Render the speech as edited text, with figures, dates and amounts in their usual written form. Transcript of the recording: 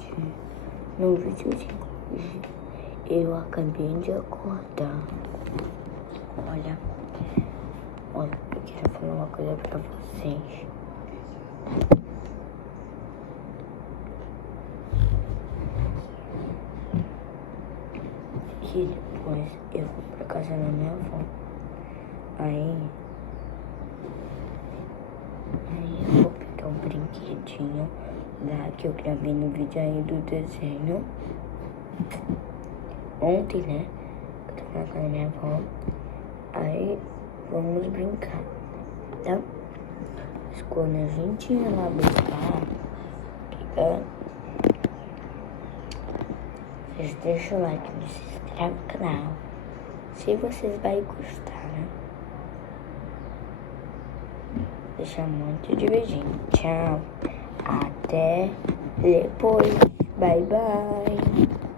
gente, no vídeo de hoje eu acabei de acordar. Olha, eu quero falar uma coisa pra vocês. Que depois eu vou pra casa da minha avó. Aí eu vou pegar um brinquedinho lá que eu gravei no vídeo aí do desenho. Ontem, né? Eu tô na casa da minha avó. Aí vamos brincar, tá? Mas quando a gente ir lá brincar, vocês deixam o like, se inscreve no canal. Se vocês vão gostar, né? Deixa muito de beijinho. Tchau. Até depois. Bye, bye.